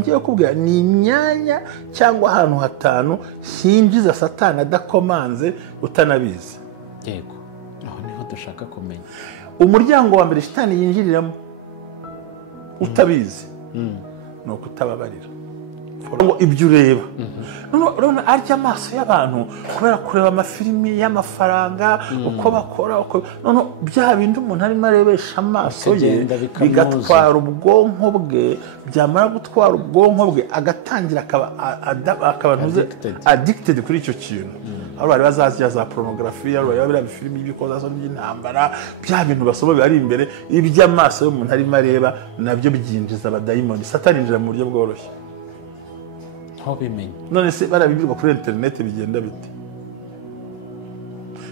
ngiye kubwira ni imyanya cyangwa ahantu hatanu hinjiza satani adakomanze utanabizi. Yego, aho niho dushaka kumenya. Umuryango wa mbere satani yinjiriramo utabizi no kutababarira. Ngo ibyo ureba none arya amaso y'abantu kubera kureba amafilimi y'amafaranga uko bakora uko none bya bindi umuntu arimo arebesha amaso ye bigatwara ubwonko bwe, byamara gutwara ubwonko bwe agatangira akaba addicted kuri icyo kintu. Abo bari bazazya za pornography, abo bari bifilimi y'ibikozaso by'intambara, bya bintu basoma bari imbere, iby'amaso y'umuntu arimo areba nabyo byinjiza abadayimoni. Satani injira mu buryo bworoshye. Aho bimenye. None se barabibirwa kuri internet bigenda bite?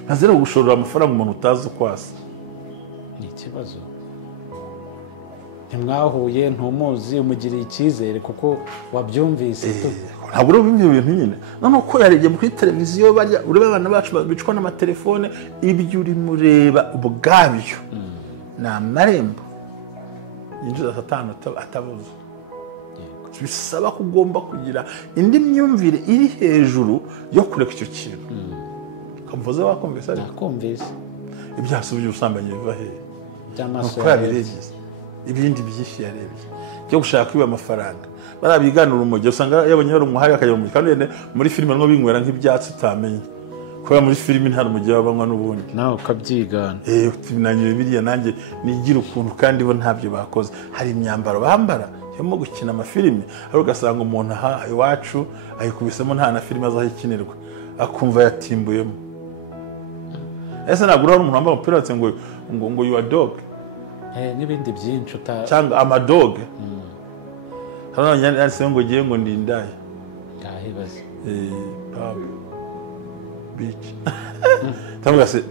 Nazero gushorera amafaranga umuntu utazi kwasa. Ni ikibazo. Ntimwahuye, ntumuzi, umugiriye icyizere kuko wabyumvise to. Ntabwo uri ibyo bintu nyine. None uko yaregeye muri televiziyo barya ureba abana bacu bicwa n'amatelefone, ibyo uri mureba ubwabyo. Na marembo. Yinjiza satani atabuze. Bisaba ko ugomba kugira indi myumvire iri hejuru yo kureka icyo kintu. Kamuvuze wakumvise ariko nakumvise ibyaso by'ubusambanyi biva he by'amaso yarebye ibindi byinshi yarebye cyo gushaka kwiba amafaranga. Barabiganura urumogi usanga yabonye hari umuhari akajya mu kandi muri filime no binywera nk'ibyatsi utamenye kubera muri filime nta rumogi babanywa n'ubundi nawe ukabyigana. Nanyure biriya nanjye nigira ukuntu kandi bo ntabyo bakoze. Hari imyambaro bambara yo gukina amafilime ari ugasanga umuntu aha iwacu ayikubisemo nta na filime azahikinirwa akumva yatimbuyemo. Ese ntabwo uri umuntu wambaye umupira watse ngo you are dog n'ibindi byinshi cyangwa amadog hano yanditseho ngo giye ngo ndindaye ngahibaze beach cyangwa se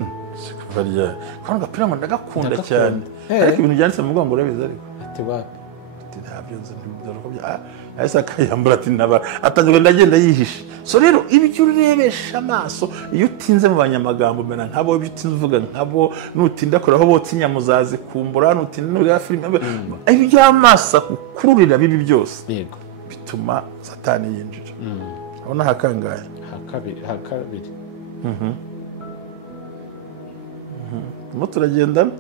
barya kandi gapira ngo ndagakunda cyane ariko ibintu byanditse mu mugongo urabizi ariko ati wapi ntabyo nzi ndoro ahise akayambura ati naba atanzwe ndagenda yihishe. So rero ibyo urebesha amaso iyo utinze mu banyamagambo mena nkabo ibyo utinze uvuga nkabo nutinda koraho botse inyamuzaze kumbura nutinda nuri filime ibyo amaso kukururira bibi byose. Yego, bituma satani yinjira. Abona hakangaye hakabiri mo turagendana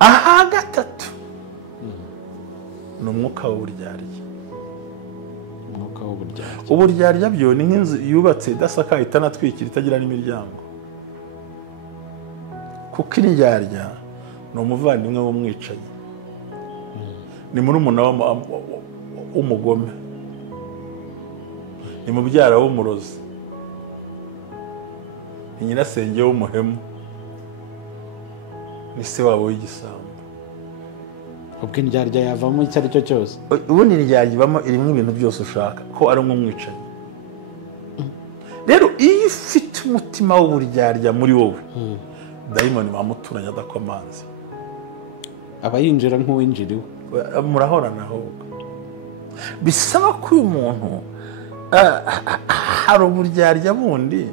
aha gatatu ni umwuka w'uburyarya. Uburyarya byo ni nk'inzu yubatse idasakaye itanatwikira itagira n'imiryango. Kuko indyarya ni umuvandimwe w'umwicanyi, ni murumuna w'umugome, ni mubyara w'umurozi, ni nyirasenge w'umuhemu, ni se wabo w'igisambo. ubwo indyarya yavamo icyo ari cyo cyose. Ubundi indyarya ibamo irimo ibintu byose ushaka ko ari umwicanyi. Rero iyo ufite umutima w'uburyarya muri wowe dayimoni bamuturanya adakomanze aba yinjira nk'uwinjiriwe, murahorana ahubwo. Bisaba ko uyu muntu hari uburyarya bundi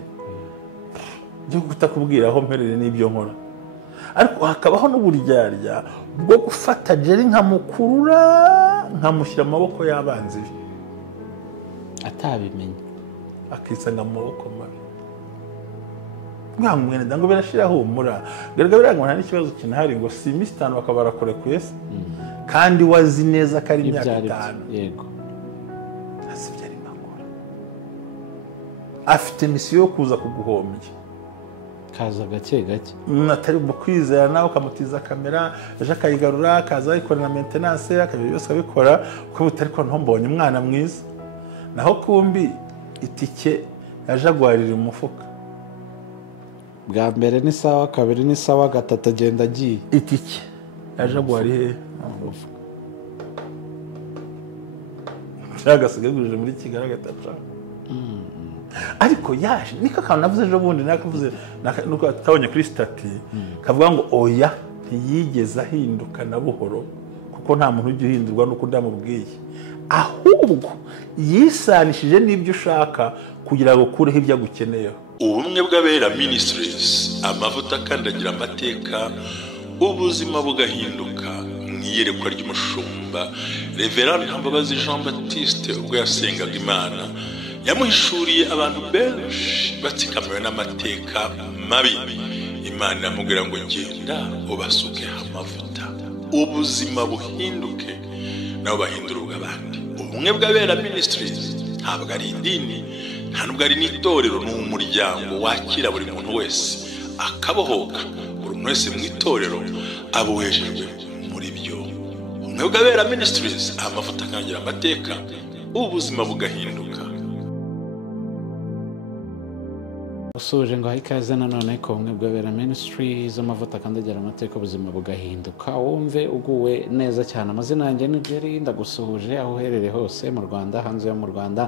byo kutakubwira aho mperere n'ibyo nkora, ariko hakabaho n'uburyarya bwo gufata Jerry nkamukurura nkamushyira amaboko y'abanzi be atabimenye akisanga mu maboko mabi. Mwamwene ndango birashiraho humura garagara ngo nta n'ikibazo kinahari ngo si iminsi 5 bakabara kure kwese kandi wazi neza ko ari imyaka 5. Yego, asibye ari makora afite misiyo yo kuza kuguhombya kaza gake gake atari mu kwizera nawe ukamutiza kamera ejo akayigarura akaza ayikora na maintenance akabiri yose abikora kuko butari ko ntombonye umwana mwiza naho kumbi itike yajagwarira umufuka. Bwa mbere ni sawa, kabiri ni sawa, gatatu agenda agiye itike yajagwari he umufuka cyagasigagurije muri Kigali gatatu. Ariko yaje niko kantu navuze ejo bundi nakavuze nuko atabonye kuri stati kavuga ngo oya ntiyigeze ahinduka na buhoro kuko nta muntu ujya uhindurwa nuko ndamubwiye, ahubwo yisanishije n'ibyo ushaka kugira ngo kureho ibyo agukeneyeho. Ubumwe bw'Abera Ministries, amavuta akandagira amateka, ubuzima bugahinduka iyerekwa ry'umushumba Reverend Ntambabazi Jean Baptiste ubwo yasengaga Imana yamuhishuriye abantu benshi batsikamiwe n'amateka mabi. Imana yamubwira ngo genda ubasuke amavuta ubuzima buhinduke nabo bahindurwa abandi. Ubumwe bw'Abera Ministries ntabwo ari idini, nta nubwo ari n'itorero, ni umuryango wakira buri muntu wese akabohoka. Buri muntu wese mu itorero abohejejwe muri byo. Ubumwe bw'Abera Ministries amavuta akangira amateka ubuzima bugahinduka. usuje ngo ikaze nanone ko Ubumwe bw'Abera Ministries amavuta akandagira amateka ubuzima bugahinduka. Wumve uguwe neza cyane. Amazina yanjye ni Jerry, ndagusuhuje aho uherereye hose mu Rwanda, hanze yo mu Rwanda,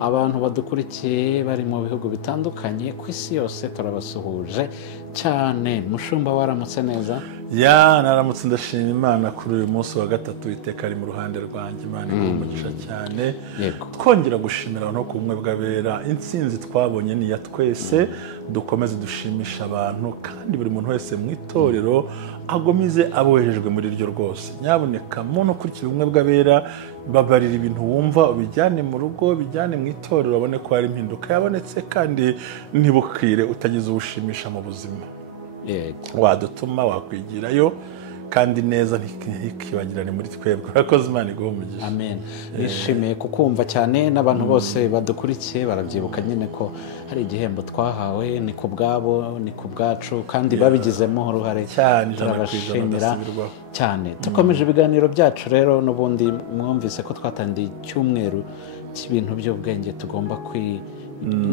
abantu badukurikiye bari mu bihugu bitandukanye ku isi yose turabasuhuje cyane. Mushumba waramutse neza? Ya naramutse ndashima Imana kuri uyu munsi wa gatatu iteka ari mu ruhande rwanjye. Imana igumugisha cyane. Twongera gushimira no ku Bumwe bw'Abera intsinzi twabonye ni ya twese. Dukomeze dushimisha abantu kandi buri muntu wese mu itorero agomize abohejejwe muri ryo rwose. Nyaboneka muntu ukurikira Ubumwe bw'Abera babarira ibintu wumva ubijyane mu rugo, bijyane mu itorero, babone ko hari impinduka yabonetse kandi ntibukire utagize ubushimisha mu buzima. Wadutuma wakwigirayo kandi neza ntikibagirane muri twebwe. Urakoze, Imana iguhe umugisha. Amen. Nishimiye kukumva cyane n'abantu bose badukurikiye barabyibuka nyine ko hari igihembo twahawe, ni ku bwabo ni ku bwacu kandi babigizemo uruhare cyane. Turabashimira cyane. Dukomeje ibiganiro byacu rero, n'ubundi mwumvise ko twatangiye icyumweru cy'ibintu by'ubwenge tugomba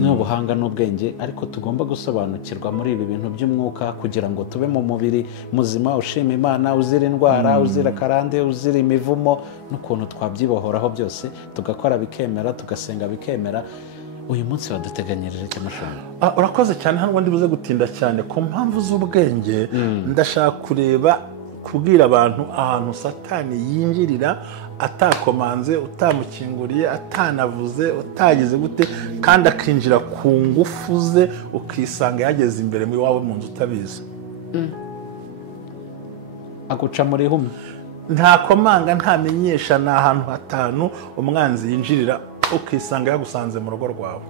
n'ubuhanga n'ubwenge, ariko tugomba gusobanukirwa muri ibi bintu by'umwuka kugira ngo tube mu mubiri muzima ushima Imana, uzira indwara, uzira karande, uzira imivumo, n'ukuntu twabyibohoraho byose tugakora bikemera, tugasenga bikemera. Uyu munsi waduteganyirije iki Mushumba? Urakoze cyane. Hano ndi buze gutinda cyane ku mpamvu z'ubwenge. Ndashaka kubwira abantu ahantu Satani yinjirira atakomanze, utamukinguriye, atanavuze, utagize gute, kandi akinjira ku ngufu ze ukisanga yageze imbere muri wawe mu nzu utabizi. Aguca muri humwe, nta komanga, ntamenyesha. Ni ahantu hatanu umwanzi yinjirira ukisanga yagusanze mu rugo rwawe.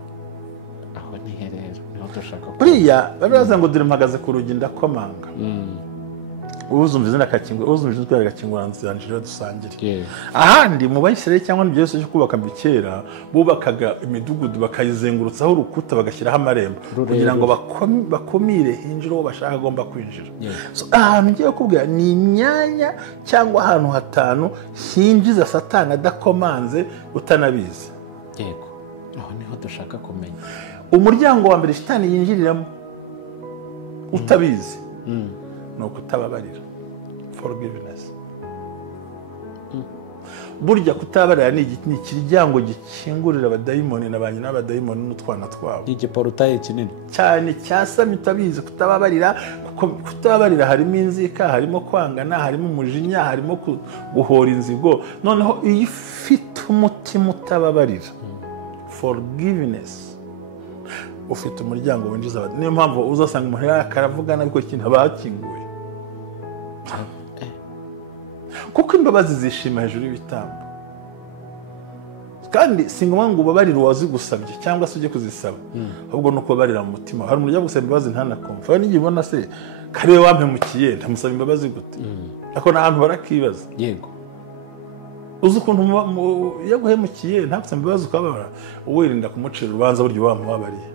aho ni herero niho dushaka buriya baraza ngo dore mpagaze ku rugi ndakomanga. Uzumva izina akakingura, uzumva izina akakingura nzanjira dusangire. Ahandi mu Bayisiraheli cyangwa n'ibyo byose cyo kubaka mbikera bubakaga imidugudu bakayizengurutsaho urukuta bagashyiraho amarembo kugira ngo bakumire hinjira uwo bashaka agomba kwinjira. Ahantu ngiye kubwira ni imyanya cyangwa ahantu hatanu hinjiza Satani adakomanze utanabizi. Yego, aho niho dushaka kumenya. Umuryango wa mbere Satani yinjiriramo utabizi no kutababarira, forgiveness. Burya kutababarira ni ikiryango gikingurira abadayimoni n'abanye n'abadayimoni n'utwana twabo. Igiporutaye kinini cyane cyasamye utabizi. Kutababarira, kuko kutababarira harimo inzika, harimo kwangana, harimo umujinya, harimo guhora inzigo. Noneho iyo ufite umutima utababarira, forgiveness, ufite umuryango winjiza abantu. Niyo mpamvu uzasanga umuntu yarakaravuga ariko ikintu abakinguye, kuko imbabazi zishima hejuru y'ibitambo. Kandi singoma ngo ubabarire uwazigusabye cyangwa se ujye kuzisaba, ahubwo no kubabarira mu mutima. Hari umuntu gusaba imbabazi ntanakumva. Aho nigibona se kare wampemukiye ndamusaba imbabazi gute? Ako n'ahantu barakibaza. Yego, uzi ukuntu yaguhemukiye ntabusaba imbabazi ukababara, wirinda kumucira urubanza buryo wamubabariye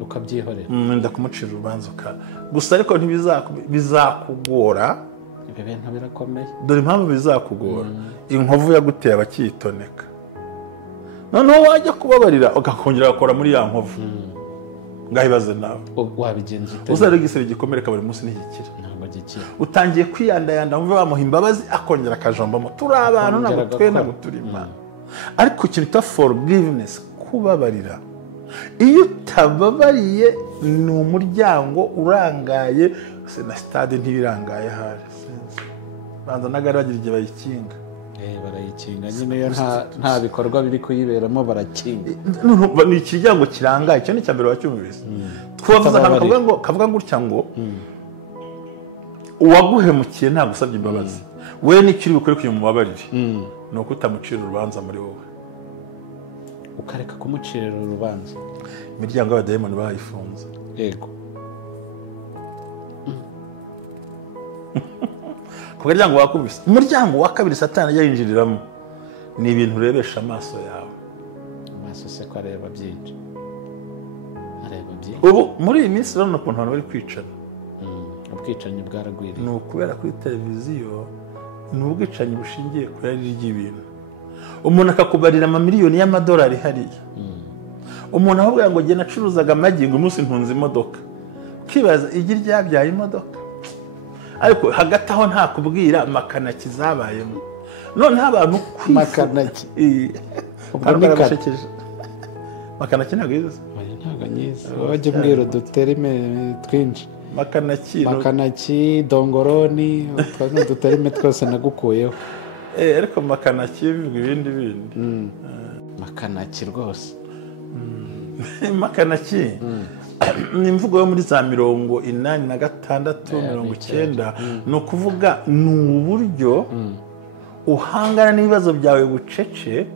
ukabyihorera. Nda kumucira urubanza gusa, ariko bizakugora. Ibi bintu birakomeye. Dore impamvu bizakugora. Inkovu yaguteye abakitoneka, noneho wajya kubabarira ugakongera gukora muri ya nkovu. Ngahibaze nawe wabigenza ute? uzarega igisebe gikomereka buri munsi ntigikira. Ntabwo gikira. Utangiye kwiyandayanda wumva bamuha imbabazi akongera akajombamo. Turi abantu ntabwo twe ntabwo turi Imana. Ariko ikintu cya forgiveness, kubabarira, iyo utababariye ni umuryango urangaye. Na stade ntibirangaye hari banza nagari bagira igihe bayikinga. Barayikinga nyine, iyo nta bikorwa biri kuyiberamo barakinga. Ni ikiryango kirangaye. Icyo ni icya mbere wacyumvise. Twavuze akantu kavuga gutya ngo uwaguhemukiye ntagusabye imbabazi. we n'ikiri bukore kugira umubabarire ni uko utamucira urubanza muri wowe ukareka kumucirira urubanza. imiryango y'abadayimoni bayifunze. Yego. ku muryango wakubise, umuryango wa kabiri satani ajya yinjiriramo ni ibintu urebesha amaso yawe. Amaso se ko areba byinshi, areba byinshi. ubu muri iyi minsi urabona ukuntu abantu bari kwicana. Ubwicanyi bwaragwiriye. ni ukubera kuri televiziyo, ni ubwicanyi bushingiye ku irari ry'ibintu. umuntu akakubarira amamiliyoni y'amadolari hariya, umuntu ahubwo ngo genda acuruzaga amagi ngo umunsi ntunze imodoka, ukibaza igi ryabyaye imodoka, ariko hagati aho nta kubwira makanaki zabayemo. noneho abantu makanaki barabashekeje. makanaki ntabwo yize, ntabwo nyiza, wajya umbwira uduterime twinshi. makanaki, dongoroni, utwo uduterime twose nagukuyeho. ariko makanaki bivuga ibindi bindi. makanaki rwose. makanaki ni imvugo yo muri za 86 90. ni ukuvuga ni uburyo uhangana n'ibibazo byawe bucece,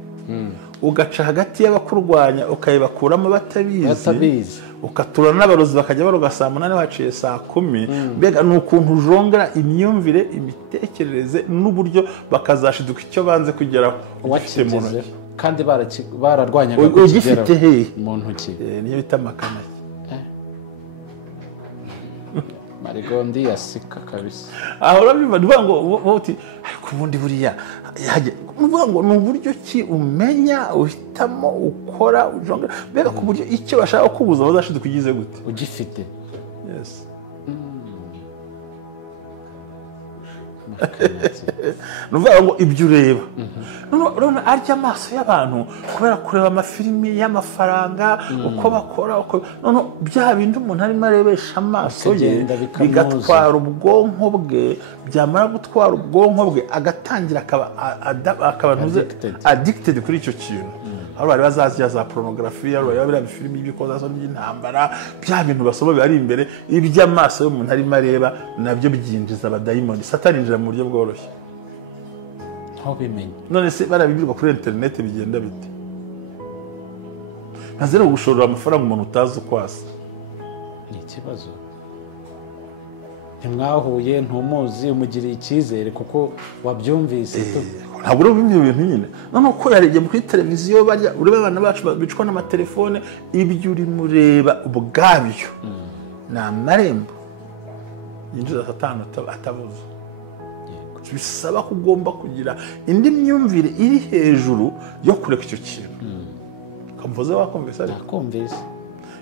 ugaca hagati y'abakurwanya ukayibakuramo batabizi, ukatura n'abarozi bakajya baroga saa 8 waciye saa 10. mbega ni ukuntu ujongera imyumvire, imitekerereze n'uburyo bakazashiduka icyo banze kugeraho ugifite mu ntoki, kandi bararwanyaga ugifite mu ntoki. niyo bita makanaki. marigondi yasika kabisa. aho urabivuga nivuga ngo uti ariko ubundi buriya nivuga ngo ni uburyo ki umenya, uhitamo, ukora, ujongera, mbega ku buryo icyo bashaka kubuza bazashiduka ugize gute ugifite. yes. nuvuga ngo ibyo ureba urabona arya amaso y'abantu kubera kureba amafilimi y'amafaranga, uko bakora, uko none bya bindi umuntu arimo arebesha amaso ye bigatwara ubwonko bwe, byamara gutwara ubwonko bwe agatangira akaba addicted kuri icyo kintu. aho bari bazazya za pornography, aho bari bari filimi y'ibikozazo by'intambara, bya bintu basoma bari imbere, iby'amaso y'umuntu arimo areba nabyo byinjiza abadayimoni. satani yinjira mu buryo bworoshye. aho bimenye none se barabibirwa kuri internet bigenda bite? ntazere gushorera amafaranga umuntu utazi uko asa. ni ikibazo. ntimwahuye, ntumuzi, umugiriye icyizere kuko wabyumvise. ntabwo uri ibyo bintu nyine. none uko yarebye kuri televiziyo barya, ureba abana bacu bicwa n'amatelefone, ibyo uri mureba ubwabyo ni amarembo yinjiza satani atabuza. bisaba ko ugomba kugira indi myumvire iri hejuru yo kureka icyo kintu. ukamvuze wakumvise ariko nakumvise.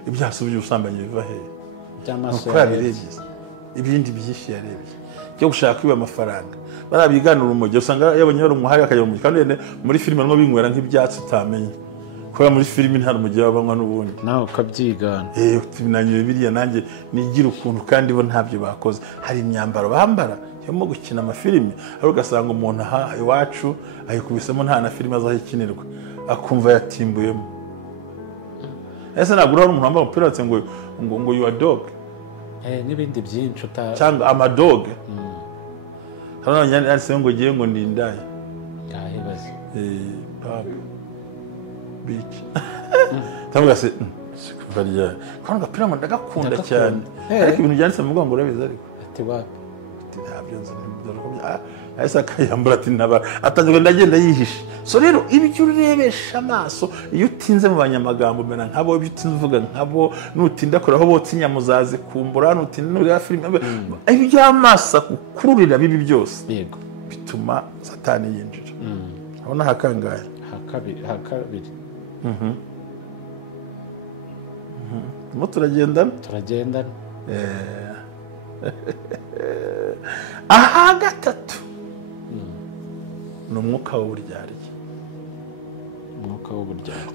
ibyaha by'ubusambanyi biva hehe? by'amaso yarebye ibindi byinshi yarebye cyo gushaka kwiba amafaranga. barabiganura urumogi, usanga yabonye hari umuhari akajya mu kandi muri filime no binywera nk'ibyatsi utamenye, kubera muri filime nta rumogi babanywa n'ubundi nawe ukabyigana. nanyuye biriya nanjye nigira ukuntu, kandi bo ntabyo bakoze. hari imyambaro bambara yo mu gukina amafilime, ariko ugasanga umuntu aha iwacu ayikubisemo nta na filime azahikinirwa, akumva yatimbuyemo. ese ntabwo hari umuntu wambaye umupira watse ngo you are dog, n'ibindi byinshi cyangwa amadoge. hano yanditseho ngo ngiye ngo ni indaya. yahibaze bici cyangwa se barya kandi gapira ngo ndagakunda cyane, ariko ibintu byanditse mu mugongo urabizi ariko ati wapi ntabyo nzi ahise akayambura ati ntabara atanzwe ndagenda yihishe. so rero ibyo urebesha amaso, iyo utinze mu banyamagambo umera nkabo, ibyo utinze uvuga nkabo, nutinda kure aho botsa inyama uzazikumbura, nutinda nureba filime, ibyo amaso akukururira bibi byose bituma satani yinjira. abona hakangaye hakabiri. mo turagendana aha gatatu ni umwuka w'uburyarya.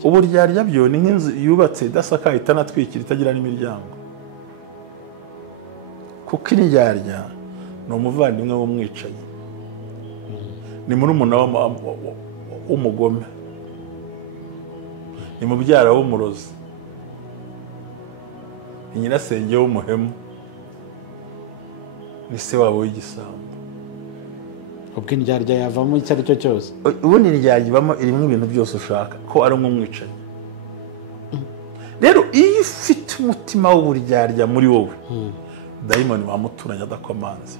uburyarya byo ni nk'inzu yubatse idasakaye, itanatwikira, itagira n'imiryango. kuko iryarya ni umuvandimwe w'umwicanyi, ni murumuna w'umugome, ni mubyara w'umurozi, ni nyirasenge w'umuhemu, ni se wabo w'igisambo. ubwo indyarya yavamo icyo ari cyo cyose. ubundi indyarya ibamo irimo ibintu byose ushaka ko ari nk'umwicanyi. rero iyo ufite umutima w'uburyarya muri wowe dayimoni wamuturanye adakomanze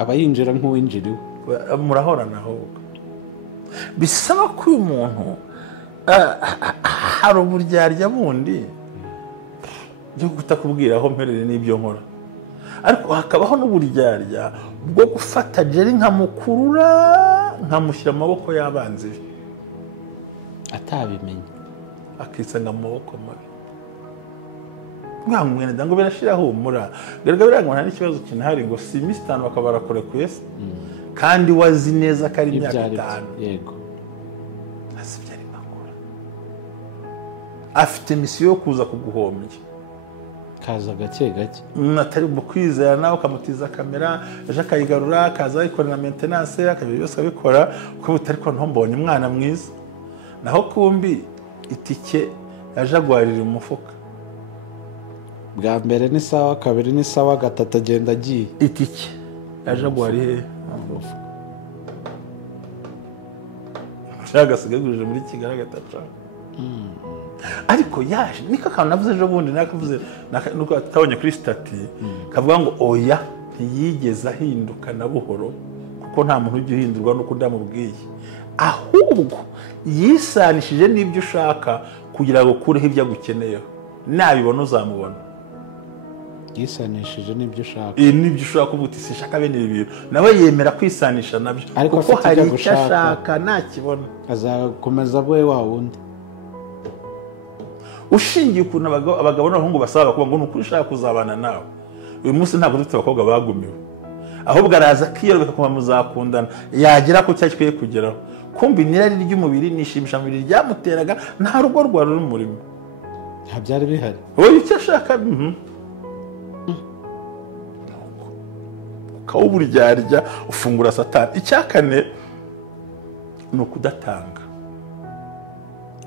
aba yinjira nk'uwinjira iwe, murahorana ahubwo. bisaba ko uyu muntu hari uburyarya bundi byo kutakubwira aho mperere n'ibyo nkora, ariko hakabaho n'uburyarya bwo gufata Jerry nkamukurura nkamushyira mu maboko y'abanzi be atabimenye, akisanga mu maboko mabi. mwene ngo birashira humura garega birangwa nta n'ikibazo kinahari ngo si iminsi 5 bakaba barakurekuye se kandi wazi neza ko ari imyaka 5. yego asibye ari makuru afite misiyo yo kuza kuguhombya, kaza gake gake atari mu kwizera nawe ukamutiza kamera ejo akayigarura akaza ayikorera maintenance akabiri byose abikora kuko butari ko ntombonye umwana mwiza, naho kumbi itike yaje agwarira umufuka. bwa mbere ni sawa, kabiri ni sawa, gatatu agenda agiye itike yaje agwariye cyagasigagurije muri Kigali gatatu. ariko yaje niko akantu navuze ejo bundi nakavuze nuko atabonye kuri stati kavuga ngo oya ntiyigeze ahinduka na buhoro kuko nta muntu ujya uhindurwa nuko ndamubwiye, ahubwo yisanishije n'ibyo ushaka kugira ngo ukureho ibyo agukeneyeho, nabibona uzamubona. yisanishije n'ibyo ushaka, n'ibyo ushaka kuvuga uti sishaka bene ibi bintu, nawe yemera kwisanisha nabyo kuko hari icyo ashaka ntakibona, azakomeza abe wa wundi. ushingiye ukuntu abagabo n'abahungu basaba kuba ngo nukuri ushaka kuzabana nawe, uyu munsi ntabwo dufite abakobwa bagumiwe, ahubwo araza akiyereka kuba muzakundana, yagera ku cyo akwiye kugeraho, kumbi n'irari ry'umubiri nishimisha mubiri ryamuteraga nta rugo rwa ruri murimo, nta byari bihari. wowe icyo ashaka ukawuburyarya ufungura Satani. icya kane ni ukudatanga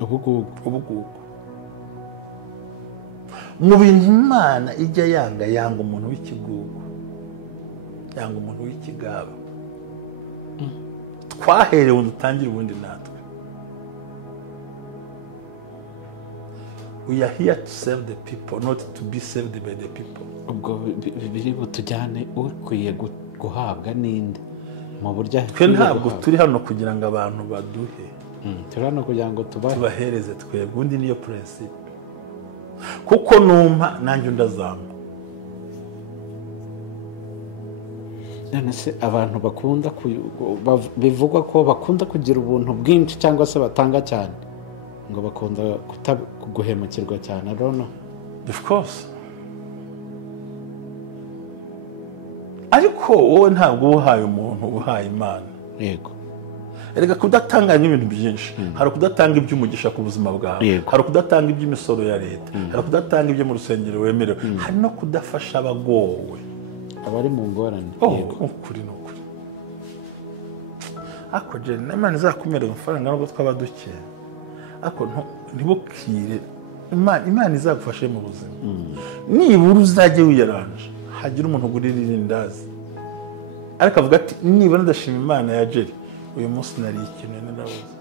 ubugugu. mu bintu Imana ijya yanga umuntu w'ikigugu, yanga umuntu w'ikigaba. twaherewe dutangire ubundi natwe. we are here to serve the people, not to be served by the people. ubwo biri butujyane ukwiye guhabwa n'indi mu buryo twe ntabwo turi hano kugira ngo abantu baduhe, turi hano kugira ngo tubahereze twebwe, ubundi niyo principe. kuko numpa nanjye ndazamba. none se abantu bakunda bivugwa ko bakunda kugira ubuntu bwinshi cyangwa se batanga cyane ngo bakunda guhemukirwa cyane, rono of course. ariko wowe ntabwo uhaye umuntu uhaye Imana. yego erega kudatanga n'ibintu byinshi, hari kudatanga iby'umugisha ku buzima bwawe, hari kudatanga iby'imisoro ya leta, hari kudatanga ibyo mu rusengero wemerewe, hari no kudafasha abagowe, abari mu ngorane. ukuri ni ukuri. ariko je Imana izakumerera amafaranga nubwo twaba duke, ariko ntibukire Imana izagufashe mu buzima. nibura uzajye wiyaranje, hagira umuntu ugurira irindazi ariko avuga ati nibona ndashima Imana ya Jerry uyu munsi nari ikintu narabuze.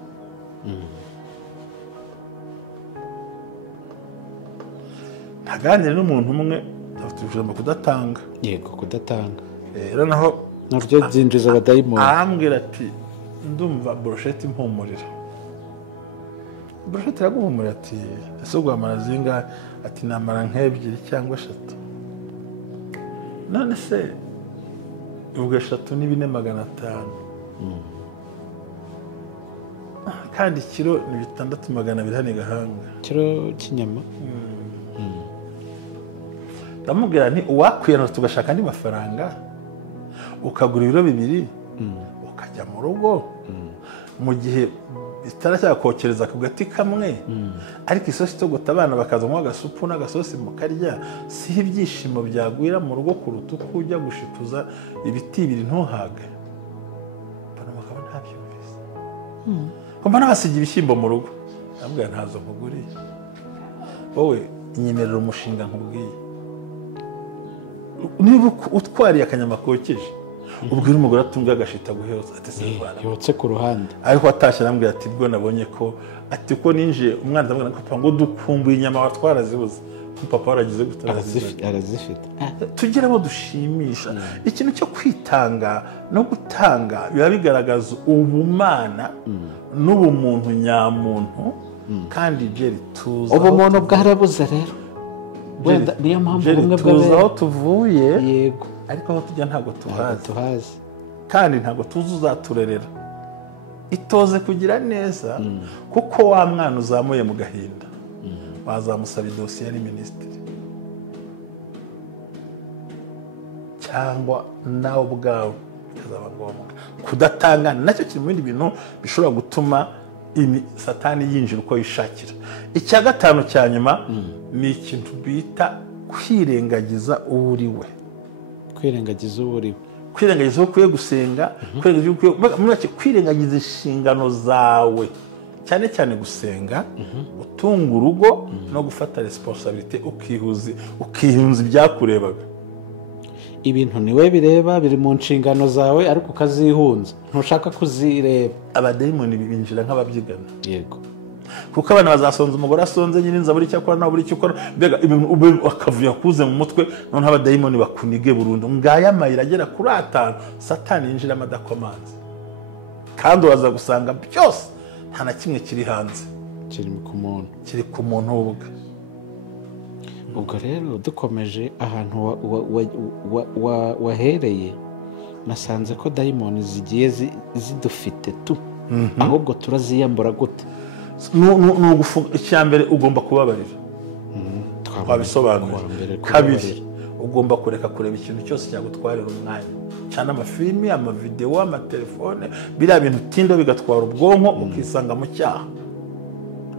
ntaganire n'umuntu umwe afite ijambo kudatanga. yego kudatanga rero naho naryo byinjiza abadayimoni. arambwira ati ndumva brosheti impumurira. brosheti iraguhumurira ati ese ugwamara zingahe? ati namara nk'ebyiri cyangwa 3. none se ubwo 3 ni 4,500 kandi kilo ni 6,200 hano i Gahanga, kilo cy'inyama. ndamubwira nti uwakwiyana tugashaka andi mafaranga ukagura ibiro 2 ukajya mu rugo mu gihe itaracyakokereza ku gati kamwe, ariko isosi itogota abana bakazamo agasupu n'agasosi mukarya, si ibyishimo byagwira mu rugo kuruta uko ujya gushikuza ibiti 2 ntuhage. bana bakaba ntabyumvise ko mbana basiga ibishyimbo mu rugo. ndamubwira ntazo nkuguriye, wowe inyemerera umushinga nkubwiye, niba utwariye akanyama kokeje ubwira umugore atunga agashita guheza ati sirwana yotse ku ruhande ariko atashye arambwira ati bwo nabonye ko ati ko ninje umwana ndamubwira ko papa ngo dukumbuye inyama watwarazibuze papa waragize arazifite tugire abo dushimisha ikintu cyo kwitanga no gutanga biba bigaragaza ubumana n'ubumuntu nyamuntu kandi Jerry tuza ubumuntu bwarabuze rero wenda niyo mpamvu bumwe tuza aho tuvuye yego ariko aho tujya ntabwo tuhazi kandi ntabwo tuzi uzaturerera itoze kugira neza kuko wa mwana uzamuye mu gahinda bazamusaba idosiye ari minisitiri cyangwa nawe ubwawe bikazaba ngombwa kudatanga nacyo kiri mu bindi bintu bishobora gutuma satani yinjira uko yishakira. Icya gatanu cya nyuma ni ikintu bita kwirengagiza uwo uri we. Kwirengagiza uwo uri we, kwirengagiza aho ukwiye gusenga, kwirengagiza inshingano zawe, cyane cyane gusenga, gutunga urugo no gufata responsibility, ukihunza ibyakurebaga. Ibintu niwe bireba, biri mu nshingano zawe ariko ukazihunza, ntushaka kuzireba. Abadayimoni binjira nk'ababyigana. Yego. Kuko abana bazasonza, umugore asonze nyine nza buri cyakora nawe buri cyukora, mbega ibintu akavuya kuze mu mutwe, none abadayimoni bakunige burundu. Ngaya mayira agera kuri 5 Satani yinjira amadakomanzi. Kandi waza gusanga byose nta na kimwe kiri hanze, kiri ku muntu ubwe. Ubwo rero dukomeje ahantu wahereye, nasanze ko dayimoni zigiye zidufite tu, ahubwo turaziyambura gute? Icyambere ugomba kubabarira, twabisobanuye. Kabiri, ugomba kureka kureba ikintu cyose cyagutwarira umwanya, cyane amafilimi, amavideo, amatelefone, biriya bintu tinda bigatwara ubwonko, ukisanga mu cyaha.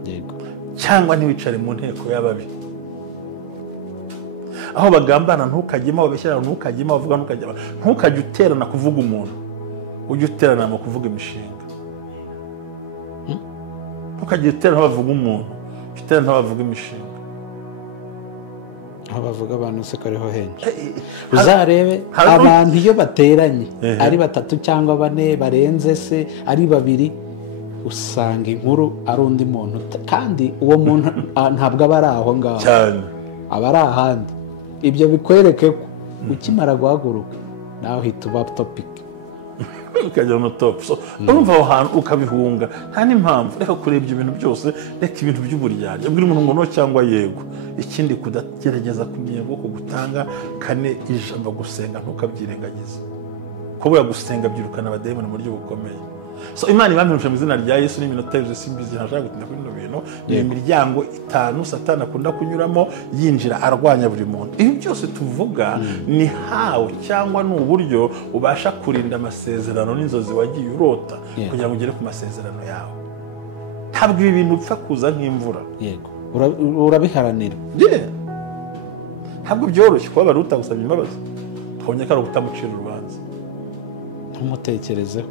Yego. Cyangwa ntiwicare mu nteko y'ababi, aho bagambana ntukajyemo, babeshyirana ntukajyemo, bavuga ntukajyemo, ntukajye uterana kuvuga umuntu, ujye uterana mu kuvuga imishinga. Ntukajye uterana bavuga umuntu, uterana bavuga imishinga. Aho bavuga abantu se kariho henshi. Uzarebe abantu iyo bateranye ari 3 cyangwa 4 barenze se ari 2, usanga inkuru ari undi muntu, kandi uwo muntu ntabwo aba ari aho ngaho cyane, aba ari ahandi. Ibyo bikwereke ko ukimara guhaguruka nawe hita uba topic, ukajya no top. So urumva aho hantu ukabihunga, nta n'impamvu. Reka kureba ibyo bintu byose, reka ibintu by'uburyarya, ubwira umuntu ngo no cyangwa yego. Ikindi kudagerageza kumenya ko gutanga 4 ijambo gusenga ntukabyirengagiza, kubura gusenga byirukana abadayimoni mu buryo bukomeye. So Imana ibampimuje mu izina rya Yesu, n'iminota yuzuye simbizi ntashaka gutinda kuri bino bintu. Ni imiryango 5 Satani akunda kunyuramo yinjira arwanya buri muntu. Ibi byose tuvuga ni hawe cyangwa ni uburyo ubasha kurinda amasezerano n'inzozi wagiye urota kugira ngo ugere ku masezerano yawe. Ntabwo ibi bintu upfa kuza nk'imvura. Yego. Urabiharanira. Ntabwo byoroshye kuba baruta gusaba imbabazi, twonye ko ari ugutamucira urubanza. Ntumutekerezeho.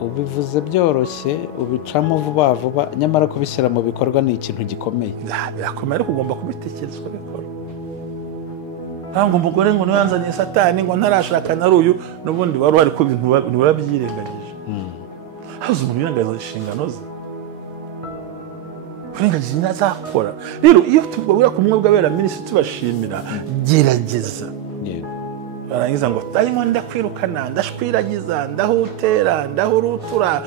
Ubivuze byoroshye, ubicamo vuba vuba, nyamara kubishyira mu bikorwa ni ikintu gikomeye. Birakomeye, ariko ugomba kubitekerezwa bikora. Ntabwo umugore ngo niwanzaniye Satani ngo ntarashakana ari uyu, n'ubundi wari uhari ko ibintu warabyirengagije. Haza umuntu yirengagiza inshingano ze, kurengagiza ibyo azakora. Rero iyo tubwira ku mwebwe abera minisitiri tubashimira, gerageza. Barangiza ngo dayimoni ndakwirukana, ndashwiragiza, ndahutera, ndahurutura,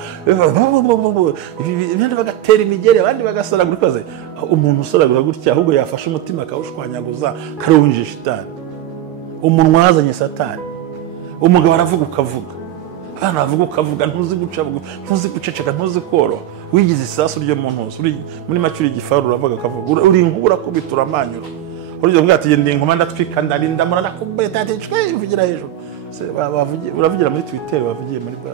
ibindi bagatera imigeri, abandi bagasaragura. Ikoze umuntu usaragura gutya, ahubwo yafashe umutima akawushwanyaguza, karuwinjije shitani. Umunwa wazanye Satani. Umugabo aravuga ukavuga, abana bavuga ukavuga, ntuzi guca, ntuzi guceceka, ntuzi koroha, wigize isasu ryo mu ntuzi, uri muri macuri igifaru, uravuga akavuga, uri inkubura kubitura amanyuro. Urujya bwati ndi inkomanda twika ndarinda murana kubye tatecwe uvugira hejuru. Uravugira muri Twitter, wavugiye muri bwa.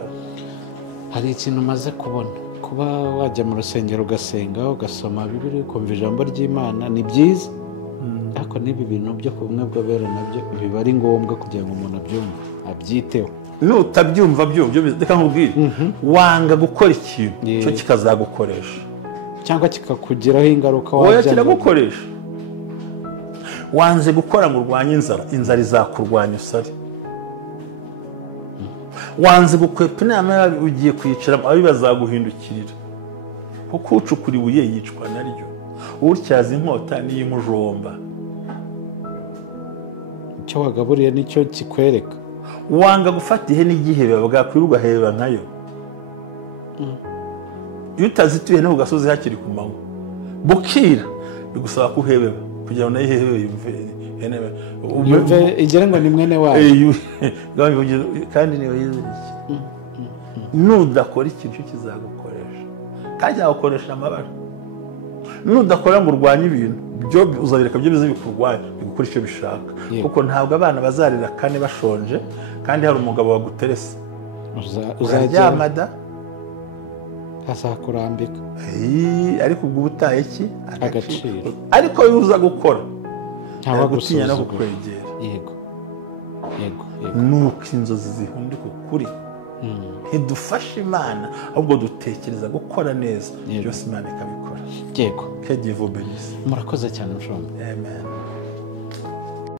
Hari ikintu maze kubona, kuba wajya mu rusengero ugasenga, ugasoma Bibiliya, ukumva ijambo ry'Imana ni byiza. Ariko nibi bintu byo kubumwe bw'abera nabyo biba ari ngombwa kugira ngo umuntu abyumve, abyiteho. Nutabyumva byo reka nkubwire, wanga gukora ikintu cyo kikazagukoresha cyangwa kikakugiraho ingaruka wajya kiragukoresha. wanze gukora ngo urwanye inzara izakurwanya usare. Wanze gukwepa inama yawe ugiye kwicara aho bazaguhindukirira, kuko ucukura ibuye yicwa naryo, utyaza inkota n'iy'umujomba. icyo wagaburiye nicyo kikwereka. Wanga gufata ihene igihebe bwakwirirwa heba nkayo. Iyo utazituye no ku gasozi hakiri ku manywa bukira bigusaba kuhebeba kugira ngo nayo ihebe yumve igere ngo ni mwene wayo kandi niba yiziki nudakora ikintu kizagukoresha kandi yagukoresha amabara. Nudakora ngo urwanye ibintu byo uzabireka byo bize bikurwanya bigukora icyo bishaka, kuko ntabwo abana bazarira kane bashonje kandi hari umugabo waguterese uzaryamada azakurambika. Ariko ubwo ubutaye iki agaciro, ariko iyo uza gukora ntawagutinya no kukwegera. Yego nuko inzozi zihundika ukuri. Ntidufashe Imana ahubwo dutekereza gukora neza, byose Imana ikabikora. Yego. Que Dieu vous bénisse. Murakoze cyane mushomba. Amen.